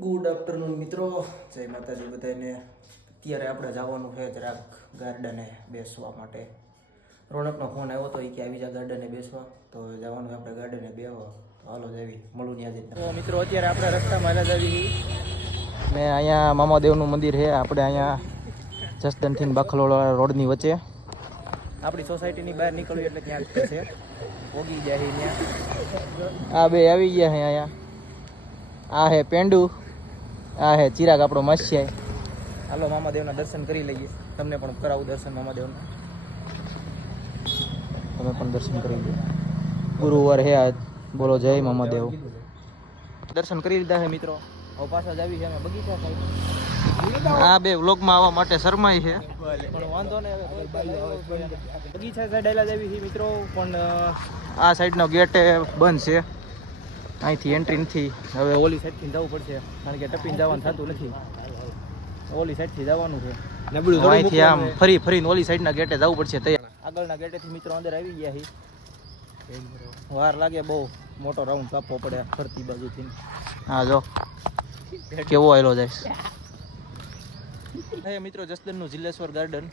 Good afternoon મિત્રો, જય માતાજી બધાને. અત્યારે આપણે જવાનું છે જરાક ગાર્ડને બેસવા માટે. રોનકનો ફોન આવ્યો હતો કે આવી જા ગાર્ડને બેસવા, તો જવાનું આપણે ગાર્ડને બેસવા. તો હાલો જાવી મળું ત્યાં જઈને. તો મિત્રો અત્યારે આપણે રસ્તામાં હાલ્યા જાવી ને અહીંયા મામાદેવનું મંદિર છે. આપણે અહીંયા જસદણથી બાખલોડા રોડની વચ્ચે આપણી સોસાયટીની બહાર નીકળ્યું એટલે ક્યાંક છે ઓગી જાય ત્યાં. આ બે આવી ગયા છે અહીંયા. આ હે પેંડુ, આ હે ચિરાગ આપણો મસ્યાય. હાલો મામાદેવના દર્શન કરી લઈએ. તમને પણ કરાવું દર્શન મામાદેવના. તમે પણ દર્શન કરી લો. ગુરુવાર હે આજ. બોલો જય મામાદેવ. દર્શન કરી લીધા છે મિત્રો. હવે પાછા જ આવી છે અમે બગીચા સાઈડ. આ બે વ્લોગમાં આવવા માટે શરમાઈ છે પણ વાંધો નહીં. હવે બગીચા સાઈડ આવેલા જ આવી છે મિત્રો. પણ આ સાઈડનો ગેટ બંધ છે. અહીંથી એન્ટ્રી નથી. હવે ઓલી સાઈડથી જવું પડશે કારણ કે ટપીને જવાનું થતું નથી. ઓલી સાઈડથી જવાનું છે. અહીંથી આમ ફરી ફરીને ઓલી સાઈડના ગેટે જવું પડશે. તૈયાર આગળના ગેટેથી મિત્રો અંદર આવી ગયા છે. વાર લાગે બહુ. મોટો રાઉન્ડ કાપવો પડે ફરતી બાજુથી. હા જો કેવો આવેલો જાય. હે મિત્રો જસદણનું જિલ્લેશ્વર ગાર્ડન.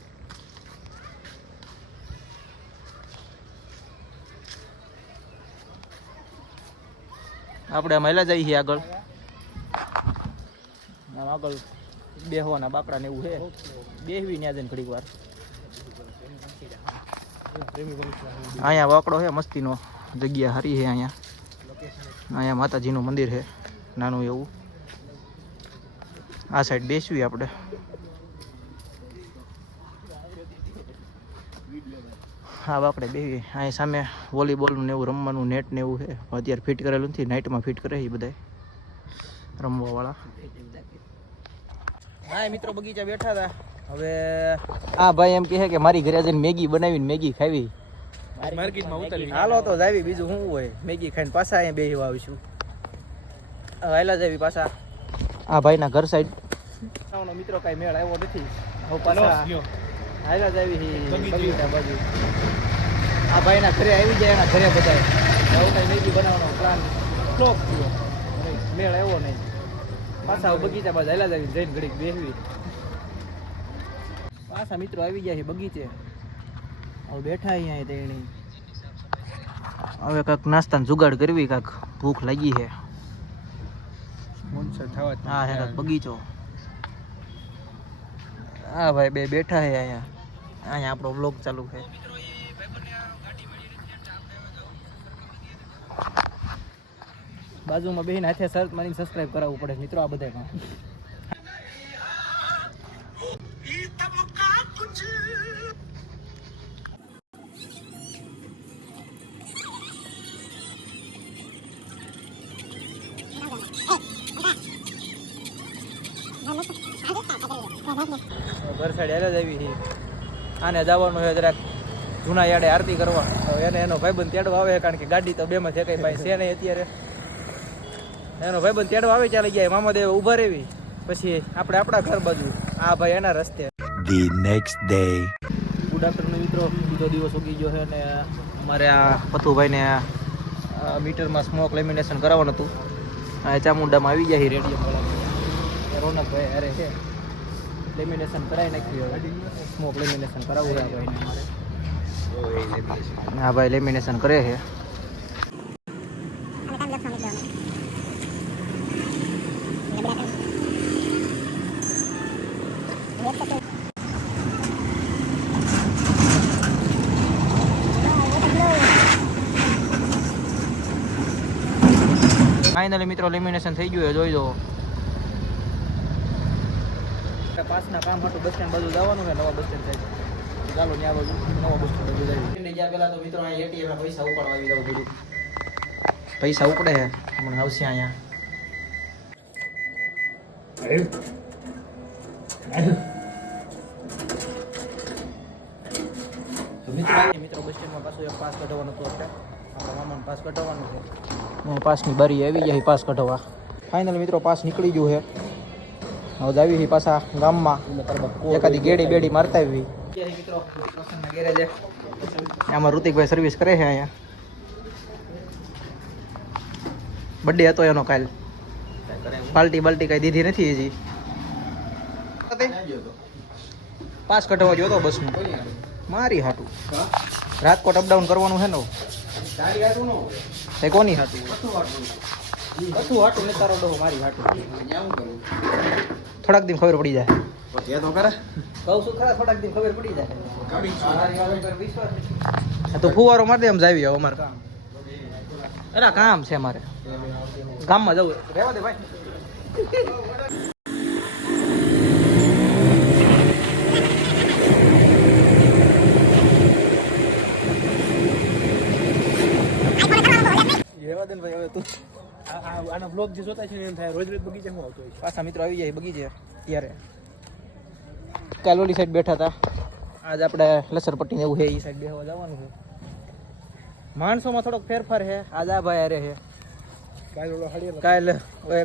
આપણે મહિલા જઈએ છીએ આગળ. આગળ બેહવાના બાકડા ને એવું છે. બેહવી ત્યાં જઈને ઘડીક વાર. અહીંયા બાકડો છે મસ્તીનો. જગ્યા સારી છે અહીંયા. અહીંયા માતાજીનું મંદિર છે નાનું એવું. આ સાઈડ બેસવી આપણે. હા બાકડે બેસવી. અહીં સામે વોલીબોલનું ને એવું રમવાનું નેટ ને એવું છે. અત્યારે ફિટ કરેલું નથી. નાઇટમાં ફિટ કરે છે બધા રમવાવાળા. હા મિત્રો બગીચા બેઠા હતા. હવે આ ભાઈ એમ કહે કે મારી ઘરે જઈને મેગી બનાવીને મેગી ખાવી. માર્કેટમાં ઉતારી હાલો તો જાવી. બીજું શું હોય. મેગી ખાઈને પાછા અહીંયા બેસવા આવીશું. હાલા જાવી પાછા આ ભાઈના ઘર સાઈડ. મિત્રો કાંઈ મેળ આવ્યો નથી. હવે પાછા હાલા જાવી બગીચા બાજુ. આ ભાઈના ઘરે આવી જાય. એના ઘરે બધા હવે કાંઈ મેગી બનાવવાનો પ્લાન ફ્લોપ થયો. મેળ આવ્યો નહીં. પાછા બગીચા બાજુ હાલા જાવી જઈને ઘડીક બેસવી. પાછા મિત્રો આવી ગયા છે બગીચે. હવે બેઠા અહીંયા તેણી. હવે કાંઈક નાસ્તાનો જુગાડ કરવી. કાંઈક ભૂખ લાગી છે. હા હે કાંઈક બગીચો. હા ભાઈ બે બેઠા છે અહીંયા. અહીંયા આપણો બ્લોગ ચાલુ છે. બાજુમાં બેહીને હાથે સર્ચ મારીને સબસ્ક્રાઇબ કરાવવું પડે મિત્રો આ બધા કામ. ઘર સાઈડ હેલા જ આવી છે. આને જવાનું છે જરાક જૂના યાડે આરતી કરવા. એને એનો ભાઈબંધ તેડવા આવે કારણ કે ગાડી તો બેમાં છે કઈ ભાઈ છે નહીં અત્યારે. એનો ભાઈબંધ તેડવા આવે ચાલી ગયા. મામાદેવ ઊભા રહેવી પછી આપણે આપણા ઘર બાજુ. આ ભાઈ એના રસ્તે. The next day. Good afternoon મિત્રો. બીજો દિવસ ઉગી ગયો છે અને અમારે આ પથુભાઈને મીટરમાં સ્મોક લેમિનેશન કરાવવાનું હતું. આ ચામુંડામાં આવી ગયા રેડિયમ વાળા રોનકભાઈ અરે છે. લેમિનેશન કરાવી નાખ્યું. સ્મોક લેમિનેશન કરાવવું આ ભાઈને અમારે. હા ભાઈ લેમિનેશન કરે છે. ફાઇનલી મિત્રો લેમિનેશન થઈ ગયું. જોઈ દો. પાસના કામ હતું બસ સ્ટેન્ડ બાજુ જવાનું છે. નવા બસ સ્ટેન્ડ થાય. ચાલો ત્યાં બાજુ નવા બસ સ્ટેન્ડ બાજુ જઈએ. ગયા પહેલા તો મિત્રો અહીંયા એટીએમ પૈસા ઉપાડવા આવી દઉં બધું. પૈસા ઉપડે છે હમણાં આવશે અહીંયા. મિત્રો બસ સ્ટેન્ડમાં પાછું એક પાસ કઢાવવાનું હતું. આપણે આપણા મામાનો પાસ કઢાવવાનું છે. પાસની બારી આવી જાય પાસ કઢાવવા. ફાઇનલ મિત્રો પાસ નીકળી ગયું છે. હવે આવી છે પાછા ગામમાં. એકાદી ગેડી બેડી મારતા આવી મિત્રો. ગેરેજ આમાં ઋતિકભાઈ સર્વિસ કરે છે અહીંયા. બર્થડે હતો એનો કાલ. પાલટી બાલટી કઈ દીધી નથી હજી. પાસ કઢાવવા જોતો બસ નું મારી હાટું રાજકોટ અપડાઉન કરવાનું છે ને કોની હાટું કશું હાટું ને તારો ડોહો મારી હાટું થોડાક દિન ખબર પડી જાય કહું છું ખરા થોડાક દિન ખબર પડી જાય તો ફુવારો મારી દે એમ જાવી આવો અમારે કામ એના કામ છે મારે ગામમાં જવું રહેવા દે ભાઈ. આના બ્લોગ જે જોતા છે ને એમ થાય રોજ રોજ બગીચામાં આવતો હોય છે. પાછા મિત્રો આવી જાય બગીચે ત્યારે કાલોલી સાઈડ બેઠા હતા. આજ આપણે લસરપટ્ટી ને એવું છે એ સાઈડ બેહવા જવાનું છે. માણસોમાં થોડોક ફેરફાર છે. આજ આ ભાઈ હારે છે, કાલ ઓલો હળિયાળો. કાલ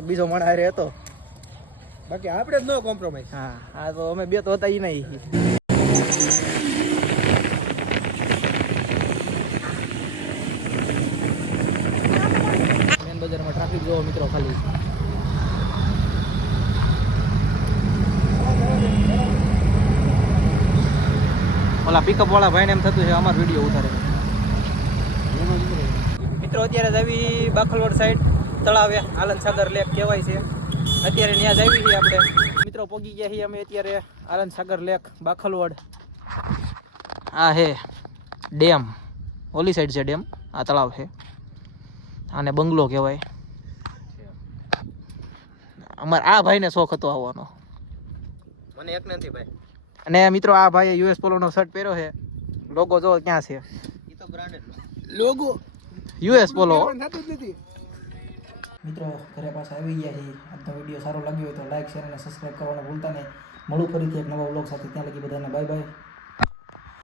બીજો માણસ હારે હતો. બાકી આપણે જ નો કોમ્પ્રોમાઇઝ. હા આ તો અમે બે તો હતા એ નહીં. મેન બજારમાં ટ્રાફિક જોવો મિત્રો ખાલી. ઓલા પિકઅપ વાળા ભાઈને એમ થતું છે અમારો વિડીયો ઉતારે. મિત્રો અત્યારે જ આવી બાખલવડ સાઈડ તળાવે આનંદ સાગર લેક કહેવાય છે. અત્યારે ત્યાં જ આવી છીએ આપણે મિત્રો પહોંચી ગયા છીએ અમે અત્યારે આનંદ સાગર લેક બાખલવડ. આ હે ડેમ, ઓલી સાઈડ છે ડેમ, આ તળાવ છે. આને બંગલો કહેવાય. અમારે આ ભાઈને શોખ હતો આવવાનો. મને એક નથી ભાઈ. અને મિત્રો આ ભાઈએ યુએસ પોલોનો શર્ટ પહેર્યો છે. લોગો જો ક્યાં છે? એ તો બ્રાન્ડેડ લોગો યુએસ પોલો. થતું જ નથી. મિત્રો ઘરે પાછા આવી ગયા છીએ. આજનો વિડીયો સારો લાગ્યો હોય તો લાઈક શેર અને સબસ્ક્રાઈબ કરવાનું ભૂલતા નહીં. મળું ફરીથી એક નવા વ્લોગ સાથે. ત્યાં લગી બધાને બાય બાય.